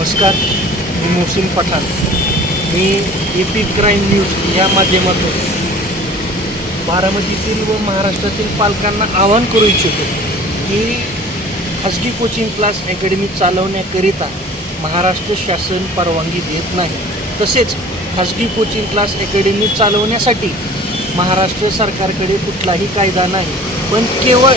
नमस्कार, मी मोहसिन पठाण. मी AP crime news या माध्यमातून बारामतीतील व महाराष्ट्रातील पालकांना आवाहन करू इच्छितो की खाजगी कोचिंग क्लास अकॅडमी चालवण्याकरिता महाराष्ट्र शासन परवानगी देत नाही. तसेच खाजगी कोचिंग क्लास अकॅडमी चालवण्यासाठी महाराष्ट्र सरकारकडे कुठलाही कायदा नाही, पण केवळ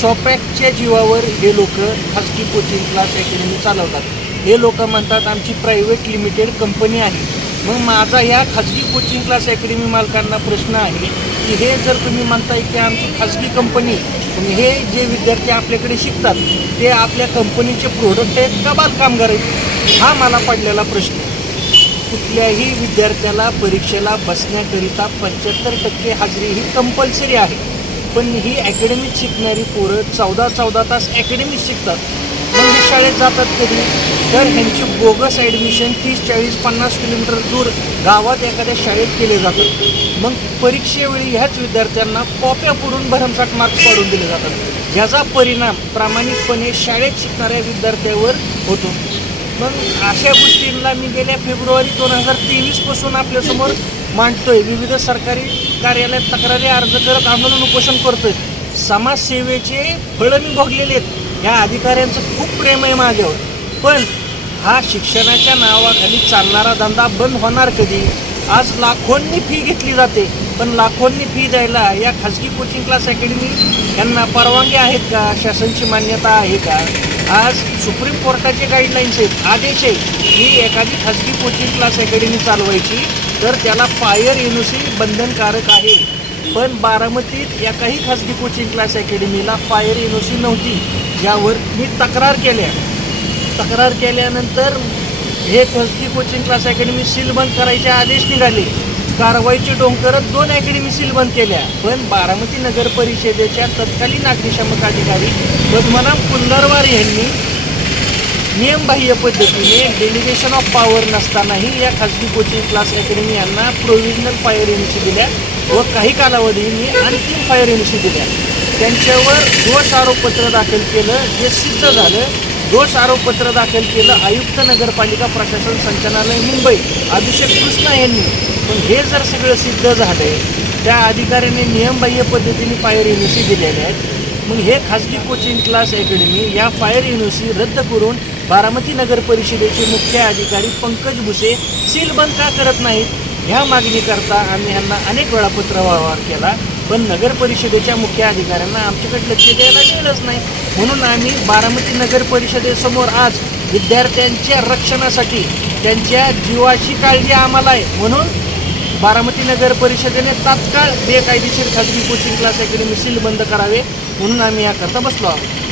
शॉपॅकच्या जीवावर हे लोक खाजगी कोचिंग क्लास अकॅडमी चालवतात. हे लोक म्हणतात आमची प्रायव्हेट लिमिटेड कंपनी आहे. मग माझा ह्या खाजगी कोचिंग क्लास अकॅडमी मालकांना प्रश्न आहे की हे जर तुम्ही म्हणताय की आमची खाजगी कंपनी, पण हे जे विद्यार्थी आपल्याकडे शिकतात ते आपल्या कंपनीचे प्रोडक्ट आहेत का बालकामगार आहेत, हा मला पडलेला प्रश्न. कुठल्याही विद्यार्थ्याला परीक्षेला बसण्याकरिता 75% हाजरी ही कंपल्सरी आहे. पण ही अकॅडमीत शिकणारी पोरं 14 तास अकॅडमीत शिकतात. मग हे शाळेत जातात कधी? तर ह्यांची बोगस ॲडमिशन 30, 40, 50 किलोमीटर दूर गावात एखाद्या शाळेत केले जातात. मग परीक्षेवेळी ह्याच विद्यार्थ्यांना कॉप्या पुरून भरमसाठ मार्क्स पाडून दिले जातात, ज्याचा परिणाम प्रामाणिकपणे शाळेत शिकणाऱ्या विद्यार्थ्यावर होतो. मग अशा गोष्टींना मी गेल्या फेब्रुवारी 2023 पासून आपल्यासमोर मांडतोय. विविध सरकारी कार्यालयात तक्रारी अर्ज करत आंदोलन उपोषण करतोय. समाजसेवेचे फळं मी भोगलेले आहेत. ह्या अधिकाऱ्यांचं खूप प्रेम आहे माझ्यावर. पण हा शिक्षणाच्या नावाखाली चालणारा धंदा बंद होणार कधी? आज लाखोंनी फी घेतली जाते, पण लाखोंनी फी द्यायला या खाजगी कोचिंग क्लास अकॅडमी यांना परवानगी आहेत का? शासनची मान्यता आहे का? आज सुप्रीम कोर्टाचे गाईडलाईन्स आहेत, आदेश आहे की एखादी खाजगी कोचिंग क्लास अकॅडमी चालवायची तर त्याला फायर NOC बंधनकारक आहे. पण बारामतीत एकाही खाजगी कोचिंग क्लास अकॅडमीला फायर NOC नव्हती, ज्यावर मी तक्रार केल्यानंतर हे खाजगी कोचिंग क्लास अकॅडमी सीलबंद करायचे आदेश निघाले. कारवाईचे डोंगरत 2 अकॅडमी सीलबंद केल्या. पण बारामती नगर परिषदेच्या तत्कालीन अग्निशामक अधिकारी पद्मनाभ कुंदरवार यांनी नियमबाह्य पद्धतीने डेलिगेशन ऑफ पॉवर नसतानाही या खाजगी कोचिंग क्लास अकॅडमी यांना प्रोव्हिजनल फायर NOC दिल्या व काही कालावधींनी अंतिम फायर NOC दिल्या. त्यांच्यावर दोष आरोपपत्र दाखल केलं, जे सिद्ध झालं. दोष आरोपपत्र दाखल केलं आयुक्त नगरपालिका प्रशासन संचालनालय मुंबई अभिषेक कृष्णा यांनी. पण हे जर सगळं सिद्ध झालंय, त्या अधिकाऱ्यांनी नियमबाह्य पद्धतीने फायर NOC दिलेले आहेत. मग हे खाजगी कोचिंग क्लास अकॅडमी या फायर NOC रद्द करून बारामती नगर परिषदेचे मुख्य अधिकारी पंकज भुसे सीलबंद का करत नाहीत, ह्या मागणीकरता आम्ही ह्यांना अनेक वेळा पत्रव्यवहार केला. पण नगर परिषदेच्या मुख्य अधिकाऱ्यांना आमच्याकडे लक्ष द्यायला मिळालंच नाही. म्हणून आम्ही बारामती नगर परिषदेसमोर आज विद्यार्थ्यांच्या रक्षणासाठी, त्यांच्या जीवाची काळजी आम्हाला आहे म्हणून बारामती नगर परिषदेने तात्काळ बेकायदेशीर खाजगी कोचिंग क्लास अकॅडमी सीलबंद करावे म्हणून आम्ही याकरता बसलो आहोत.